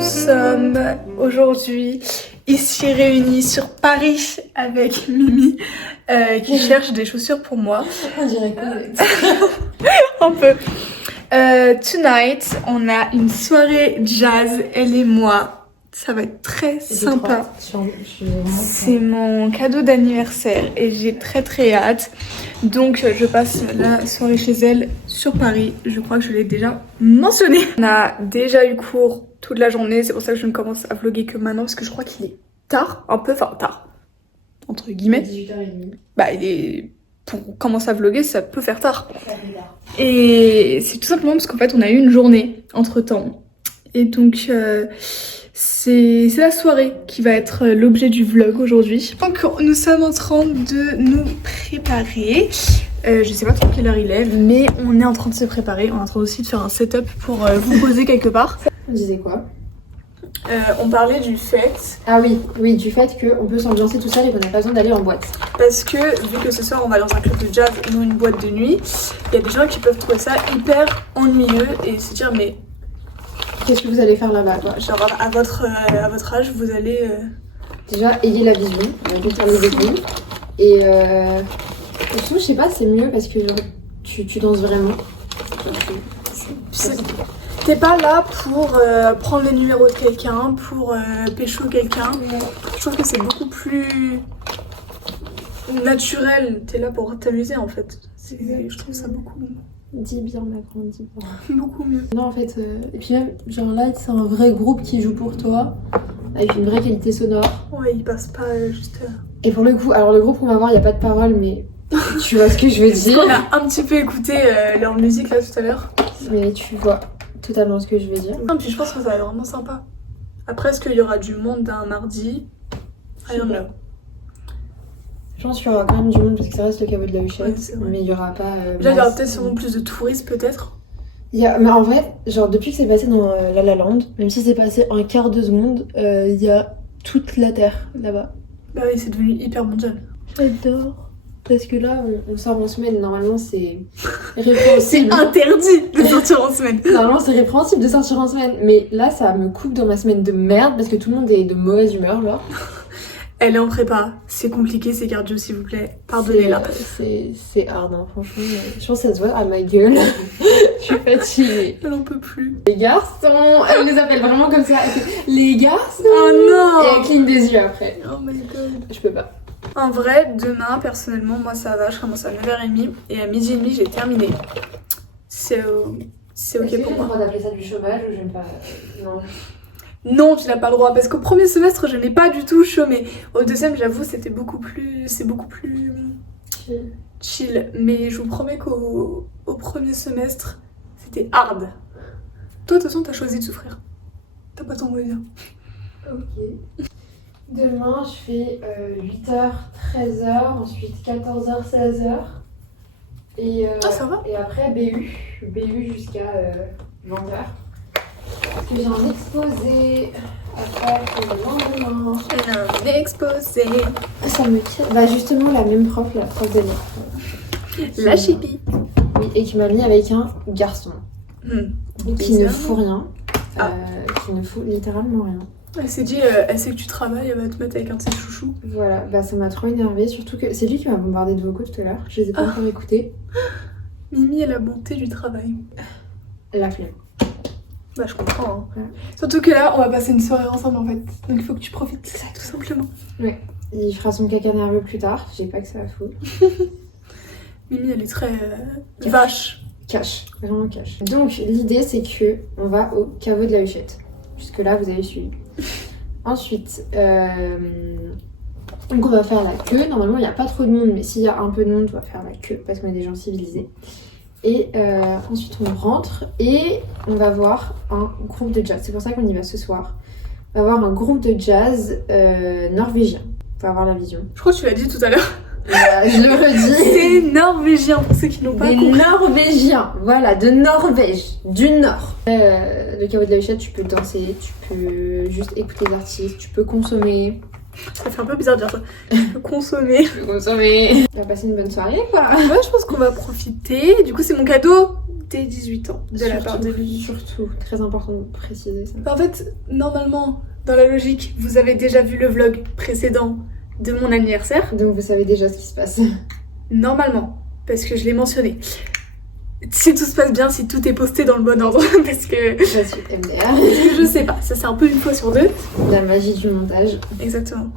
Nous sommes aujourd'hui ici réunis sur Paris avec Mimi qui cherche des chaussures pour moi. On dirait quoi Un peu. Tonight, on a une soirée jazz, elle et moi. Ça va être très sympa. C'est mon cadeau d'anniversaire et j'ai très hâte. Donc je passe la soirée chez elle sur Paris. Je crois que je l'ai déjà mentionné. On a déjà eu cours toute la journée. C'est pour ça que je ne commence à vlogger que maintenant. Parce que je crois qu'il est tard. Un peu, enfin tard. Entre guillemets. 18h30. Bah il est... Pour commencer à vlogger, ça peut faire tard. Et c'est tout simplement parce qu'en fait on a eu une journée entre temps. Et donc c'est la soirée qui va être l'objet du vlog aujourd'hui. Donc nous sommes en train de nous préparer. Je sais pas trop quelle heure il est, mais on est en train de se préparer. On est en train aussi de faire un setup pour vous poser quelque part. On disait quoi? On parlait du fait... Ah oui, du fait qu'on peut s'ambiancer tout seul et qu'on n'a pas besoin d'aller en boîte. Parce que vu que ce soir on va dans un club de jazz et non une boîte de nuit, il y a des gens qui peuvent trouver ça hyper ennuyeux et se dire mais... Qu'est-ce que vous allez faire là-bas quoi? Genre à votre âge vous allez... Déjà, ayez la vision, faire les aiguilles. Et je sais pas, c'est mieux parce que genre, tu danses vraiment. T'es pas là pour prendre le numéro de quelqu'un, pour pécho quelqu'un. Je trouve que c'est beaucoup plus naturel. T'es là pour t'amuser en fait. Je trouve ça beaucoup Dis bien ma grande, dis bien. beaucoup mieux. Non en fait, et puis même, genre là c'est un vrai groupe qui joue pour toi, avec une vraie qualité sonore. Ouais, il passe pas juste... Et pour le coup, alors le groupe qu'on va voir, il n'y a pas de paroles, mais tu vois ce que je veux dire. On a un petit peu écouté leur musique là tout à l'heure. Mais tu vois totalement ce que je veux dire. Et puis je pense que ça va être vraiment sympa. Après, est-ce qu'il y aura du monde d'un mardi? I don't know. Je pense qu'il y aura quand même du monde parce que ça reste le caveau de la Huchette, Ouais, mais il y aura pas. Déjà, il y aura peut-être sûrement plus de touristes, peut-être. Mais en vrai, genre depuis que c'est passé dans La La Land, même si c'est passé un quart de seconde, il y a toute la terre là-bas. Bah oui, c'est devenu hyper mondial. J'adore. Parce que là, on sort en semaine, normalement c'est répréhensible. C'est interdit de sortir en semaine. Normalement c'est répréhensible de sortir en semaine, mais là ça me coupe dans ma semaine de merde parce que tout le monde est de mauvaise humeur genre. Elle est en prépa, c'est compliqué, c'est cardio s'il vous plaît, pardonnez-la. C'est hard hein, franchement, je pense que ça se voit à ma gueule. Je suis fatiguée. Elle en peut plus. Les garçons, elle les appelle vraiment comme ça. Les garçons. Oh non. Et elle cligne des yeux après. Oh my god. Je peux pas. En vrai, demain, personnellement, moi ça va, je commence à 9h30 et à 12h30 j'ai terminé. C'est ok pour moi. Est-ce que j'ai le droit d'appeler ça du chômage ou j'aime pas? Non. Non, tu n'as pas le droit parce qu'au premier semestre, je n'ai pas du tout chômé. Au deuxième, j'avoue, c'est beaucoup plus chill. Mais je vous promets qu'au premier semestre, c'était hard. Toi, de toute façon, t'as choisi de souffrir. T'as pas ton mot à dire. Ok. Demain, je fais 8h, 13h, ensuite 14h, 16h. Et, ça va. Et après, BU jusqu'à 20h. Parce que j'ai un exposé à faire pour le lendemain. Un exposé. Ça me tire. Bah, justement, la même prof, la prof de lettres. La chipie. Oui, et qui m'a mis avec un garçon. Qui ne fout rien. Qui ne fout littéralement rien. Elle s'est dit, elle sait que tu travailles, elle va te mettre avec un de ses chouchous. Voilà, bah ça m'a trop énervée, surtout que c'est lui qui m'a bombardé de vocaux tout à l'heure. Je les ai pas encore écoutés. Mimi et la bonté du travail. La flemme. Bah je comprends. Hein. Ouais. Surtout que là, on va passer une soirée ensemble en fait. Donc il faut que tu profites de ça tout simplement. Ouais. Il fera son caca nerveux plus tard, j'ai pas que ça à foutre. Mimi, elle est très vache. Cash, vraiment cash. Donc l'idée c'est que on va au caveau de la Huchette. Jusque là vous avez suivi. Ensuite, donc on va faire la queue. Normalement il n'y a pas trop de monde, mais s'il y a un peu de monde, on va faire la queue parce qu'on est des gens civilisés. Et ensuite on rentre et on va voir un groupe de jazz. C'est pour ça qu'on y va ce soir. On va voir un groupe de jazz norvégien. On va avoir la vision. Je crois que tu l'as dit tout à l'heure. Je le redis. C'est norvégien pour ceux qui n'ont pas compris. Des Norvégiens, voilà, de Norvège, du Nord. Le caveau de la Huchette, tu peux danser, tu peux juste écouter les artistes, tu peux consommer. Ça fait un peu bizarre de dire ça. Je peux consommer. On va passer une bonne soirée quoi. Ouais, je pense qu'on va profiter. Du coup, c'est mon cadeau dès 18 ans. De la part de lui. Surtout, très important de préciser ça. En fait, normalement, dans la logique, vous avez déjà vu le vlog précédent de mon anniversaire. Donc vous savez déjà ce qui se passe. Normalement, parce que je l'ai mentionné. Si tout se passe bien, si tout est posté dans le bon ordre, parce que Je suis MDR. je sais pas, ça c'est un peu une fois sur deux. La magie du montage. Exactement.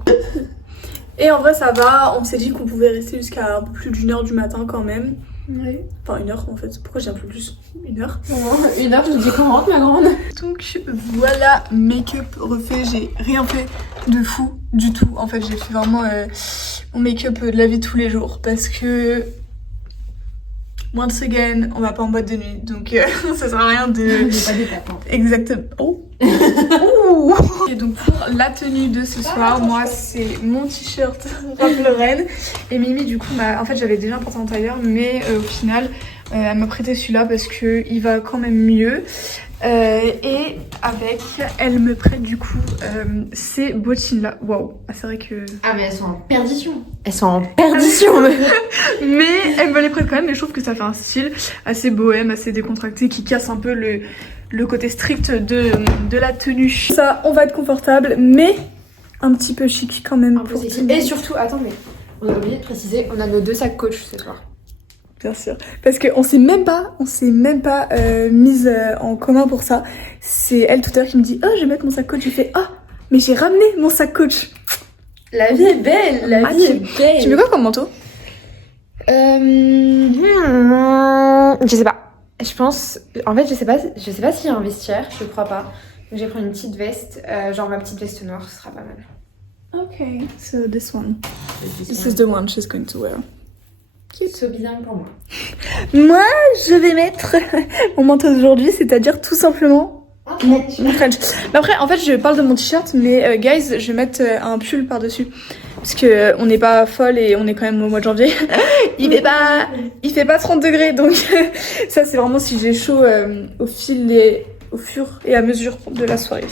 Et en vrai, ça va. On s'est dit qu'on pouvait rester jusqu'à un peu plus d'1h du matin quand même. Ouais. Enfin, 1h en fait. Pourquoi j'ai un peu plus 1h? Une heure, je te dis qu'on rentre, ma grande. Donc voilà, make-up refait. J'ai rien fait de fou du tout. En fait, j'ai fait vraiment mon make-up de la vie de tous les jours parce que once again, on va pas en boîte de nuit, donc ça sert à rien de. Pas d'étape. Hein. Exactement. Oh. Ouh. Et donc pour la tenue de ce soir, moi c'est mon t-shirt Ralph Lauren et Mimi du coup en fait j'avais déjà un pantalon tailleur mais au final elle m'a prêté celui-là parce que il va quand même mieux. Et avec, elle me prête du coup ces bottines là. Waouh, c'est vrai que. Ah, mais elles sont en perdition. Elles sont en perdition. Mais elle me les prête quand même, et je trouve que ça fait un style assez bohème, assez décontracté, qui casse un peu le côté strict de la tenue. Ça, on va être confortable, mais un petit peu chic quand même. Un peu sexy. Et surtout, attends, mais on a oublié de préciser, on a nos 2 sacs Coach ce soir. Bien sûr, parce qu'on s'est même pas mise en commun pour ça. C'est elle tout à l'heure qui me dit oh je vais mettre mon sac Coach. Je fais oh mais j'ai ramené mon sac Coach. La vie est belle, la vie est belle. Tu mets quoi comme manteau? Je sais pas. Je pense, en fait je sais pas s'il y a un vestiaire, je crois pas. Donc j'ai pris une petite veste, genre ma petite veste noire, ce sera pas mal. Ok, so this one. This is the one she's going to wear. C'est bien pour moi. Moi, je vais mettre mon manteau d'aujourd'hui, c'est-à-dire tout simplement mon French. Mais après, en fait, je parle de mon t-shirt, mais guys, je vais mettre un pull par-dessus. Parce que on n'est pas folle et on est quand même au mois de janvier. Il fait pas 30 degrés, donc ça c'est vraiment si j'ai chaud au fur et à mesure de la soirée.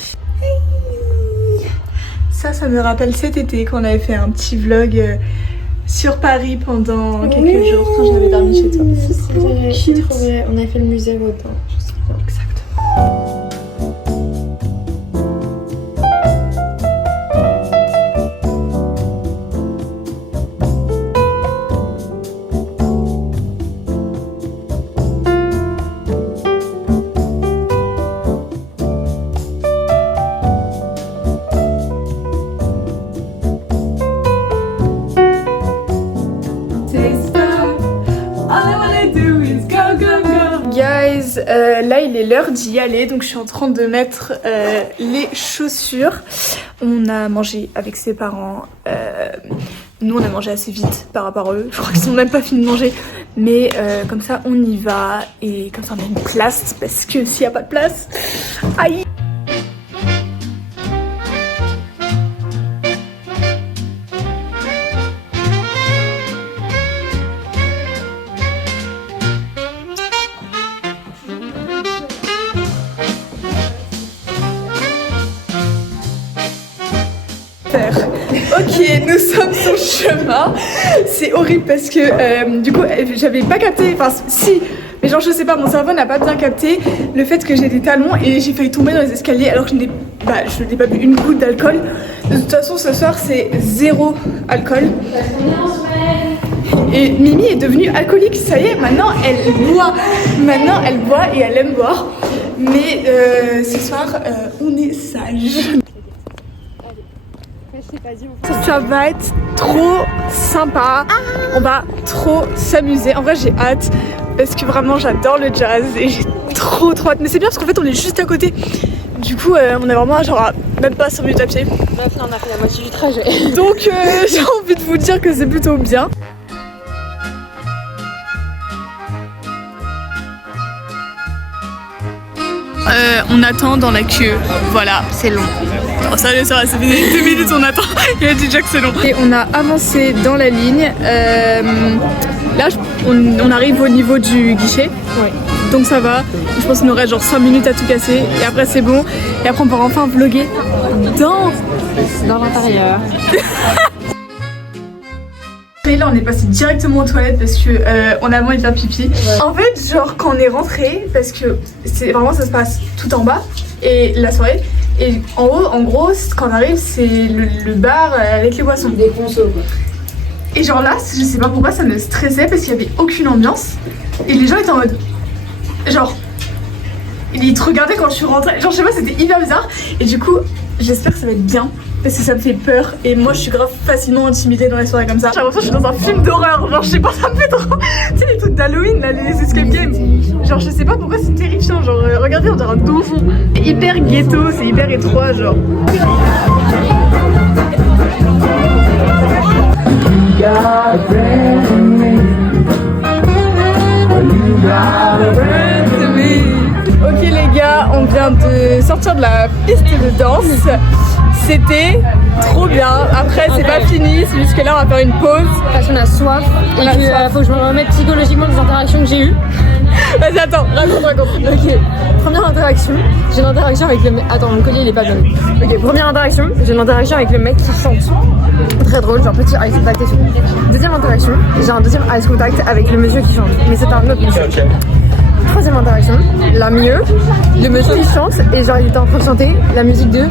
Ça me rappelle cet été quand on avait fait un petit vlog sur Paris pendant quelques jours quand j'avais dormi chez toi. C'est trop vrai. On a fait le musée Rodin. Exactement. Guys, là il est l'heure d'y aller, donc je suis en train de mettre les chaussures. On a mangé avec ses parents, nous on a mangé assez vite par rapport à eux, je crois qu'ils n'ont même pas fini de manger, mais comme ça on y va et comme ça on a une place, parce que s'il n'y a pas de place, aïe. Ok, nous sommes sur le chemin. C'est horrible parce que du coup j'avais pas capté, enfin si, mais genre je sais pas, mon cerveau n'a pas bien capté le fait que j'ai des talons et j'ai failli tomber dans les escaliers alors que je n'ai pas bu une goutte d'alcool. De toute façon ce soir c'est 0 alcool. Et Mimi est devenue alcoolique, ça y est, maintenant elle boit et elle aime boire. Mais ce soir on est sage. Ça va être trop sympa, on va trop s'amuser. En vrai j'ai hâte parce que vraiment j'adore le jazz et j'ai trop hâte. Mais c'est bien parce qu'en fait on est juste à côté. Du coup on a vraiment genre même pas 5 minutes à pied. Bref, là on a fait la moitié du trajet. Donc j'ai envie de vous dire que c'est plutôt bien. On attend dans la queue, voilà. C'est long. Oh, ça va, ça fait 2 minutes on attend, il a dit déjà que c'est long. Et on a avancé dans la ligne, là on arrive au niveau du guichet. Ouais. Donc ça va. Je pense qu'il nous reste genre 5 minutes à tout casser. Et après c'est bon. Et après on pourra enfin vlogger dans l'intérieur. Et là on est passé directement aux toilettes parce que on a envie de faire pipi. Ouais. En fait genre quand on est rentré, parce que c'est vraiment ça se passe tout en bas et la soirée. Et en haut, en gros, quand on arrive, c'est le bar avec les boissons. Des consos quoi. Et genre là, je sais pas pourquoi ça me stressait parce qu'il y avait aucune ambiance. Et les gens étaient en mode. Genre. Ils te regardaient quand je suis rentrée. Genre, je sais pas, c'était hyper bizarre. Et du coup, j'espère que ça va être bien. Parce que ça me fait peur. Et moi, je suis grave facilement intimidée dans les soirées comme ça. J'ai l'impression que je suis dans un film d'horreur. Genre, je sais pas, ça me fait trop. Tu sais, les trucs d'Halloween, là, les escape games. Genre, je sais pas pourquoi c'est terrifiant. Genre, regardez, on dirait un dauphin. C'est hyper ghetto, c'est hyper étroit, genre. Ok les gars, on vient de sortir de la piste de danse. C'était trop bien. Après c'est pas fini, c'est juste que là on va faire une pause. Parce qu'on a soif et qu'il faut que je me remette psychologiquement des interactions que j'ai eues. Vas-y attends, raconte. Ok, première interaction, j'ai une interaction avec le mec. Attends, mon collier il est pas bien. Ok, première interaction, j'ai une interaction avec le mec qui chante. Très drôle, genre petit eye contact et tout. Deuxième interaction, j'ai un deuxième eye contact avec le monsieur qui chante. Mais c'est un autre monsieur. Troisième interaction, la mieux, le monsieur qui chante et genre il était en train de chanter la musique de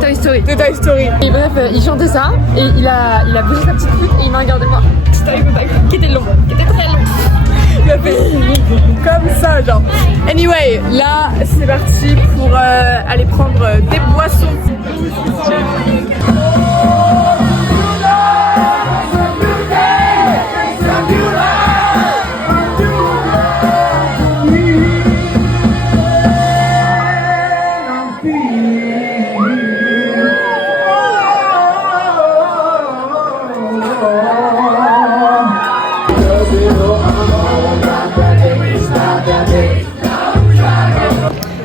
Toy Story. De Toy Story. Et bref, il chantait ça et il a bougé sa petite coupe et il m'a regardé moi. Petit eye contact qui était long, qui était très long. Il a fait comme ça genre. Anyway, là c'est parti pour aller prendre des boissons.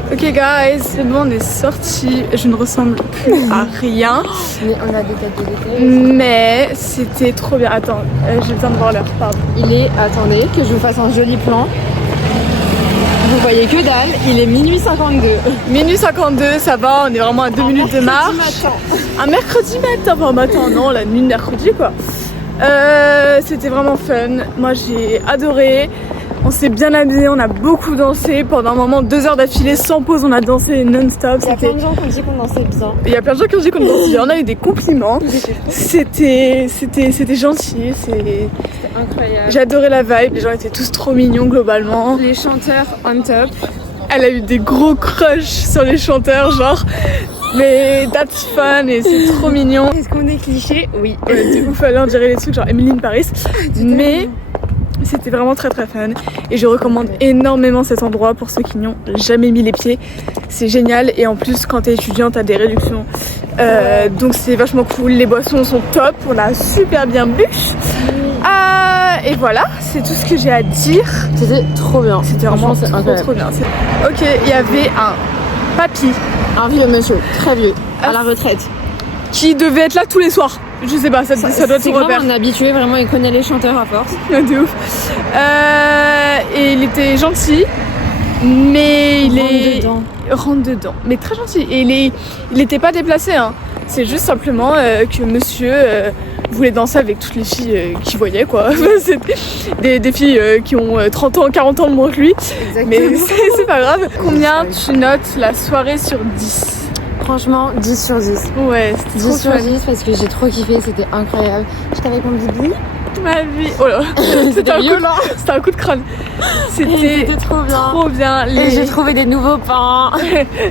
Ok guys, c'est bon, on est sortis. Je ne ressemble plus à rien. Mais on a des têtes de l'été. Mais c'était trop bien. Attends, j'ai besoin de voir l'heure, pardon. Il est, attendez, que je vous fasse un joli plan. Vous voyez que dalle, il est minuit 52. Minuit 52, ça va, on est vraiment à 2 minutes de marche. Matin. Un mercredi matin, enfin matin, non, la nuit de mercredi quoi. C'était vraiment fun. Moi j'ai adoré. On s'est bien amusé, on a beaucoup dansé pendant un moment, 2 heures d'affilée sans pause, on a dansé non-stop. Il y a plein de gens qui ont dit qu'on dansait bien. Il y a plein de gens qui ont dit qu'on dansait bien, on a eu des compliments. C'était gentil, c'était incroyable. J'ai adoré la vibe, les gens étaient tous trop mignons globalement. Les chanteurs on top. Elle a eu des gros crushs sur les chanteurs, genre. Mais that's fun et c'est trop mignon. Est-ce qu'on est cliché? Oui. Du coup, là on dirait les trucs genre Emily in Paris. Mais c'était vraiment très très fun et je recommande énormément cet endroit pour ceux qui n'y ont jamais mis les pieds. C'est génial et en plus quand t'es étudiant t'as des réductions. Donc c'est vachement cool, les boissons sont top, on a super bien bu. Et voilà, c'est tout ce que j'ai à dire. C'était trop bien. C'était vraiment trop bien. Ok, il y avait un papy. Un vieux monsieur, très vieux, à la retraite. Qui devait être là tous les soirs. Je sais pas, ça doit être son repère. C'est vraiment un habitué, vraiment il connaît les chanteurs à force. De ouf. Et il était gentil, mais rentre dedans. Mais très gentil. Et il était pas déplacé, hein. C'est juste simplement que monsieur voulait danser avec toutes les filles qu'il voyait, quoi. C'est des filles qui ont 30 ans, 40 ans de moins que lui. Exactement. Mais c'est pas grave. Combien tu notes la soirée sur 10? Franchement, 10 sur 10. Ouais, c'était 10 sur 10 parce que j'ai trop kiffé, c'était incroyable. J'étais avec mon bibli. Ma vie. Oh là. C'était violent. C'était un coup de crâne. C'était trop bien. Et j'ai trouvé des nouveaux pains.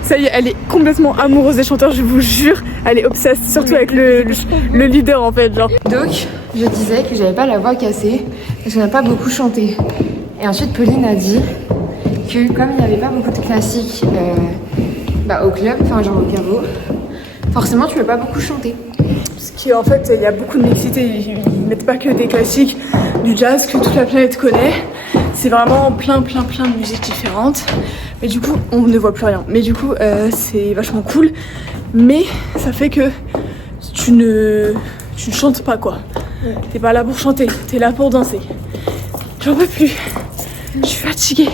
Ça y est, elle est complètement amoureuse des chanteurs, je vous jure. Elle est obsesse, surtout avec le leader en fait, genre. Donc, je disais que j'avais pas la voix cassée parce qu'on n'a pas beaucoup chanté. Et ensuite, Pauline a dit que comme il n'y avait pas beaucoup de classiques au club, enfin genre au caveau, forcément tu peux pas beaucoup chanter. Parce qu'en fait il y a beaucoup de mixité, ils mettent pas que des classiques, du jazz que toute la planète connaît. C'est vraiment plein de musiques différentes. Mais du coup on ne voit plus rien. Mais du coup c'est vachement cool. Mais ça fait que tu ne chantes pas quoi. Ouais. T'es pas là pour chanter, t'es là pour danser. J'en peux plus. Je suis fatiguée.